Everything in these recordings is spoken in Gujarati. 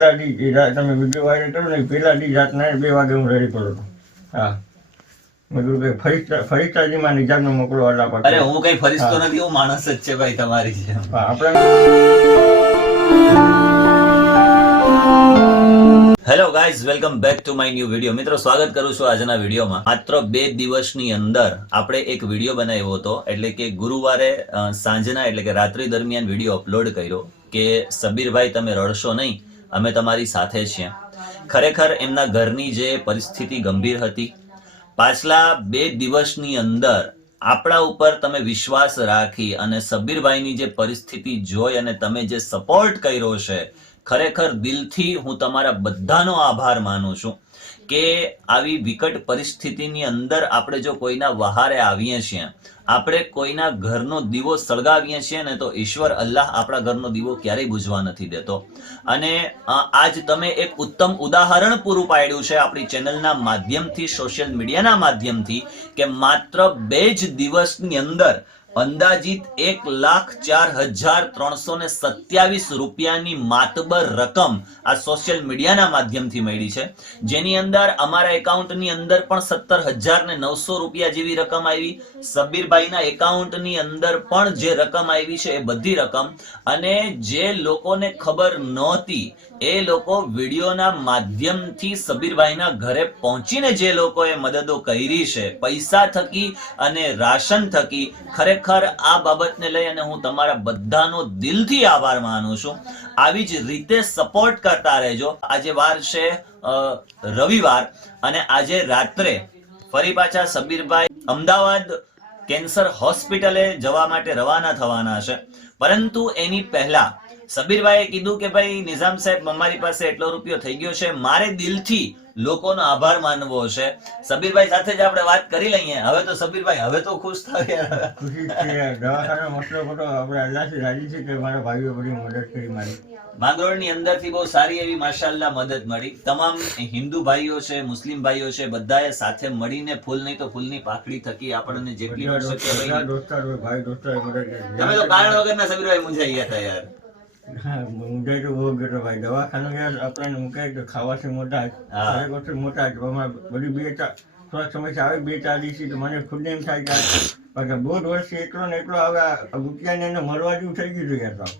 પેલા દી એ રાત તમે વીડિયો વાયરલ કરો ને પેલા દી રાતના બે વાગે હું રેડી પડ્યો હા. મેં કીધું કે ફરિશ્તા ફરિશ્તાજીમાં નિજામને મોકલો અલ્લાહ પાક. અરે હું કઈ ફરિશ્તો નથી હું માણસ જ છે ભાઈ તમારી જેમ. આપણે hello guys welcome back to my new video મિત્રો સ્વાગત કરું છું આજના વિડીયોમાં. માત્ર બે દિવસની અંદર આપણે એક વીડિયો બનાવ્યો હતો એટલે કે ગુરુવારે સાંજના એટલે કે રાત્રિ દરમિયાન વીડિયો અપલોડ કર્યો કે સબીરભાઈ તમે રડશો નહીં. અમે તમારી સાથે છીએ. ખરેખર એમના ઘરની જે પરિસ્થિતિ ગંભીર હતી, પાછલા બે દિવસની અંદર આપણા ઉપર તમે વિશ્વાસ રાખી અને સબીરભાઈની જે પરિસ્થિતિ જોઈ અને તમે જે સપોર્ટ કર્યો છે ખરેખર દિલથી હું તમારા બધાનો આભાર માનું છું કે આવી વિકટ પરિસ્થિતિની અંદર આપણે જો કોઈના વહારે આવીએ છીએ, આપણે કોઈના ઘરનો દીવો સળગાવીએ છીએ ને તો ઈશ્વર અલ્લાહ આપણા ઘરનો દીવો ક્યારેય બુઝવા નથી દેતો. અને આજ તમે એક ઉત્તમ ઉદાહરણ પૂરું પાડ્યું છે આપણી ચેનલના માધ્યમથી, સોશિયલ મીડિયાના માધ્યમથી, કે માત્ર બે જ દિવસની અંદર અંદાજિત એક લાખ ચાર હજાર ત્રણસો ને સત્યાવીસ રૂપિયાની માતબર રકમ આ સોશિયલ મીડિયાના માધ્યમથી મળી છે. જેની અંદર અમારા એકાઉન્ટની અંદર પણ સત્તર હજાર ને નવસો રૂપિયા જેવી રકમ આવી. સબીરભાઈના એકાઉન્ટની અંદર પણ જે રકમ આવી છે એ બધી રકમ. અને જે લોકોને ખબર નહોતી એ લોકો વિડીયોના માધ્યમથી સબીરભાઈના ઘરે પહોંચીને જે લોકોએ મદદો કરી છે, પૈસા થકી અને રાશન થકી, ખરેખર આ બાબતને લઈ અને હું તમારા બધાનો દિલથી આભાર માનું છું. આવી જ રીતે સપોર્ટ કરતા રહેજો. આજે વાર છે રવિવાર અને આજે રાત્રે ફરી પાછા સબીરભાઈ અમદાવાદ કેન્સર હોસ્પિટલે જવા માટે રવાના થવાના છે. પરંતુ એની પહેલા સબીરભાઈએ કીધું કે ભાઈ નિઝામ સાહેબ અમારી પાસે એટલો રૂપિયો થઈ ગયો છે મારે દિલથી લોકોનો આભાર માનવો છે. સબીરભાઈ સાથે જ આપણે વાત કરી લઈએ. હવે તો સબીરભાઈ હવે તો ખુશ થાય. દવાખાનો મસલો મોટો આપણે અલ્લાહથી રાજી છે કે મારા ભાઈઓ બધી મદદ કરી મારી. માંગરોળની અંદરથી બહુ સારી એવી માશાલ્લાહ મદદ મળી. તમામ હિન્દુ ભાઈઓ છે મુસ્લિમ ભાઈઓ છે બધાએ સાથે મળીને ફૂલ નહીં તો ફૂલની પાકડી થકી આપણને જેટલી તમે તો કારણ વગરના સબીરભાઈ મૂંઝાઈ ગયા હતા યાર. હા, ઊંધાઈ તો બહુ ગયો ભાઈ દવાખાનું યાર આપણને મુકાય તો ખાવાથી મોટા. દરેક વસ્તુ મોટા જ. બધી બે ચાર થોડાક સમયથી આવે બે ચાર દિવસથી તો મને ખુદ એમ થાય કે બાકી બહુ વર્ષથી એટલો ને એટલો હવે ગુટિયાને એને મરવા જેવું થઈ ગયું યાર.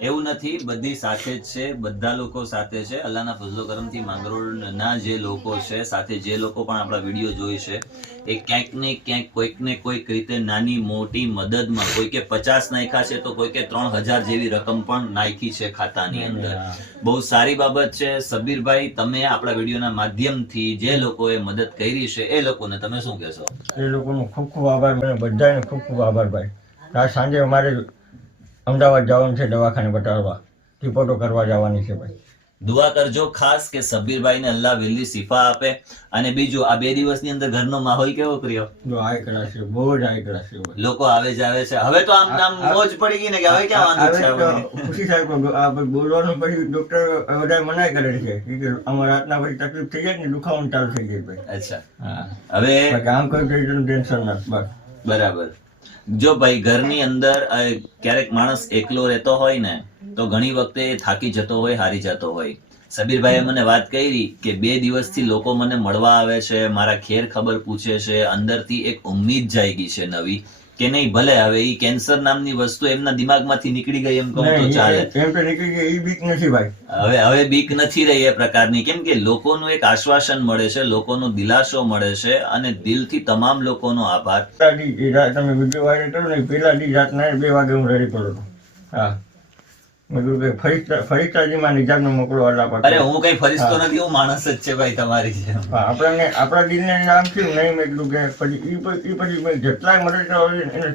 એવું નથી બધી સાથે જ છે બધા લોકો સાથે છે. અલ્લાહના ફઝલો કરમથી માંગરોળના જે લોકો છે સાથે જે લોકો પણ આપણા વીડિયો જોઈ છે એ ક્યાંક ને ક્યાંક કોઈક ને કોઈક રીતે નાની મોટી મદદમાં કોઈકે પચાસ નાખ્યા છે તો કોઈકે ત્રણ હજાર જેવી રકમ પણ નાખી છે ખાતાની અંદર. બહુ સારી બાબત છે. સબીરભાઈ તમે આપણા વિડીયોના માધ્યમથી જે લોકોએ મદદ કરી છે એ લોકોને તમે શું કહેશો? એ લોકોનો ખૂબ ખૂબ આભાર. બધાને ખૂબ ખૂબ આભાર ભાઈ. આ સાંજે અમારે અમદાવાદ જવાનું છે દવાખાને બતાવવા રિપોર્ટો કરવા જવાની છે ભાઈ. દુઆ કરજો ખાસ કે સબીરભાઈને અલ્લાહ વેલી શિફા આપે. અને બીજું આ બે દિવસની અંદર ઘરનો માહોલ કેવો કર્યો? જો આય કરાશે બહુ જ આય કરાશે લોકો આવે જ આવે છે. હવે તો આમ નામ મોજ પડી ગઈ ને કે હવે ક્યાં વાંધો છે? ખુશી થાય પણ આ બોલવાનું પછી ડોક્ટર વધારે મનાય કરે છે. કે અમારા રાતના પછી તકલીફ થઈ જાય ને દુખાવાનું ચાલુ થઈ જાય ભાઈ. અચ્છા. હવે કામ કોઈ ટેન્શન ના બસ. બરાબર. જો ભાઈ ઘરની અંદર ક્યારેક માણસ એકલો રહેતો હોય ને, તો ઘણી વખતે થાકી જતો હોય, હારી જતો હોય. સબીરભાઈએ મને વાત કરી કે બે દિવસથી લોકો મને મળવા આવે છે, મારા ખેર ખબર પૂછે છે, અંદરથી એક ઉમ્મીદ જાગી છે નવી. કે નહીં ભલે હવે એ કેન્સર નામની વસ્તુ એમના દિમાગમાંથી નીકળી ગઈ એમ કહું તો ચાલે. એમ તો નીકળી ગઈ એ બીક નથી ભાઈ. હવે હવે બીક નથી રહી એ પ્રકારની. કેમ કે લોકોનું એક આશ્વાસન મળે છે લોકોનો દિલાસો મળે છે અને દિલથી તમામ લોકોનો આભાર. તમે વીડિયો વાયરલ કરો ને પેલા દી રાતના બે વાગે હું રેડી પડ્યો હા. મેં કે ફરિશ્તા ફરિશ્તાજીમાં નિજામને મોકલો અલ્લાહ પાક. અરે હું કઈ ફરિશ્તો નથી હું માણસ જ છે ભાઈ તમારી જેમ. આપણને આપણા દિલને નામ થયું નહીં મેં કીધું કે પછી ઈ પ- પછી મેં જેટલાય મદદ કરવા એને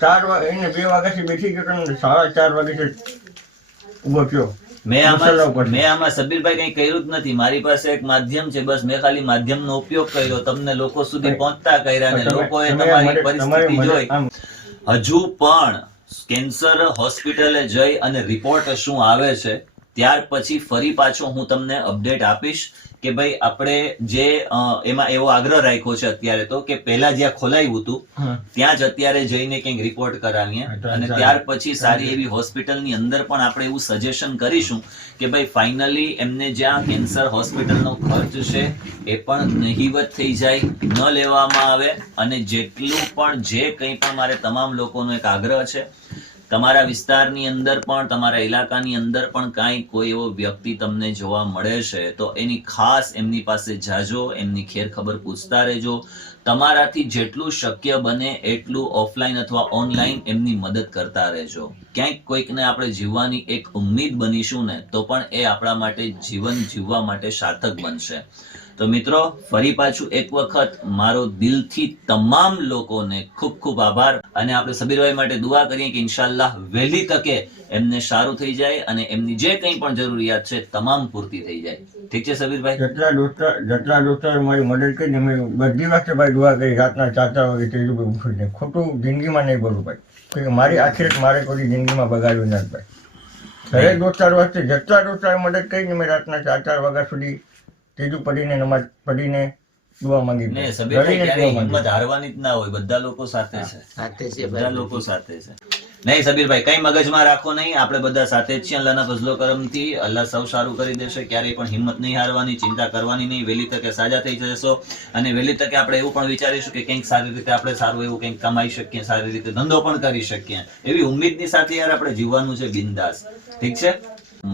ચાર વાગે એને બે વાગ્યાથી બેસી ગયો તો સાડા ચાર વાગ્યાથી ઊભો થયો. મેં આમાં મેં આમાં સબીરભાઈ કઈ કર્યું જ નથી. મારી પાસે એક માધ્યમ છે બસ મેં ખાલી માધ્યમનો ઉપયોગ કર્યો. તમને લોકો સુધી પહોંચતા કર્યા લોકો લોકોએ તમારી પરિસ્થિતિ જોઈ. હજુ પણ કેન્સર હોસ્પિટલે જઈ અને રિપોર્ટ શું આવે છે ત્યાર પછી ફરી પાછો હું તમને અપડેટ આપીશ કે ભાઈ આપણે જે એમાં એવો આગ્રહ રાખ્યો છે અત્યારે તો કે પહેલા જ્યાં ખોલાયું હતું ત્યાં જ અત્યારે જઈને કંઈક રિપોર્ટ કરાવીએ. અને ત્યાર પછી સારી એવી હોસ્પિટલની અંદર પણ આપણે એવું સજેશન કરીશું કે ભાઈ ફાઇનલી એમને જ્યાં કેન્સર હોસ્પિટલનો ખર્ચ છે એ પણ નહિવત થઈ જાય ન લેવામાં આવે. અને જેટલું પણ જે કંઈ પણ મારે તમામ લોકોનો એક આગ્રહ છે તમારા વિસ્તારની અંદર પણ, તમારા ઇલાકાની અંદર પણ કાંઈ કોઈ એવો વ્યક્તિ તમને જોવા મળે છે, તો એની ખાસ એમની પાસે જાજો, એમની ખેર ખબર પૂછતા રહેજો. તમારાથી જેટલું શક્ય બને એટલું ઓફલાઈન અથવા ઓનલાઈન એમની મદદ કરતા રહેજો. ક્યાંક કોઈકને આપણે જીવવાની એક ઉમ્મીદ બનીશું ને, તો પણ એ આપણા માટે જીવન જીવવા માટે સાર્થક બનશે. તો મિત્રો ફરી પાછું એક વખત મારો દિલથી તમામ લોકોને ખૂબ ખૂબ આભાર. અને આપણે સબીરભાઈ માટે દુઆ કરીએ કે ઇન્શાલ્લાહ વહેલી તકે એમને સારું થઈ જાય અને એમની જે કંઈ પણ જરૂરિયાત છે તમામ પૂર્તિ થઈ જાય. ઠીક છે સબીરભાઈ જેટલા ડોક્ટર જેટલા ડોક્ટર મારી મદદ કરી અમે બધી વખતે ભાઈ દુઆ કરી રાતના ચાર ચાર વાગે તેજુ ભાઈ ઉઠી ખોટું જિંદગીમાં નહીં બોલું ભાઈ. મારી આખરે મારે કોઈ જિંદગીમાં બગાડ્યું નથી ભાઈ દરેક દોસ્તારો વખતે જેટલા દોસ્તારો મદદ કરીને મેં રાતના ચાર ચાર વાગ્યા સુધી તેજુ પડીને નમાજ પડીને દુઆ માંગી ને ભાઈ. સબીરભાઈ ક્યારેય હિંમત હારવાની જ ના હોય બધા લોકો સાથે છે. સાથે છે બધા લોકો સાથે છે. નહીં સબીરભાઈ કઈ મગજમાં રાખો નહીં આપણે બધા સાથે જ છીએ અલ્લાહના ફઝલો કરમથી. અલ્લાહ સૌ સારું કરી દેશે ક્યારેય પણ હિંમત નહીં હારવાની ચિંતા કરવાની નહીં વહેલી તકે સાજા થઈ જશો. અને વહેલી તકે આપણે એવું પણ વિચારીશું કે કંઈક સારી રીતે આપણે સારું એવું કંઈક કમાઈ શકીએ સારી રીતે ધંધો પણ કરી શકીએ. એવી ઉમ્મીદની સાથે યાર આપણે જીવવાનું છે બિંદાસ. ઠીક છે?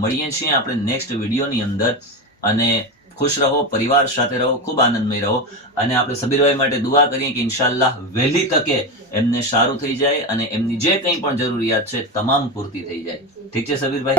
મળીએ છીએ આપણે નેક્સ્ટ વિડીયોની અંદર. અને ખુશ રહો, પરિવાર સાથે રહો, ખૂબ આનંદમય રહો. અને આપણે સબીરભાઈ માટે દુઆ કરીએ કે ઇન્શાલ્લાહ વહેલી તકે એમને સારું થઈ જાય અને એમની જે કંઈ પણ જરૂરિયાત છે, તમામ પૂર્તિ થઈ જાય. ઠીક છે સબીરભાઈ?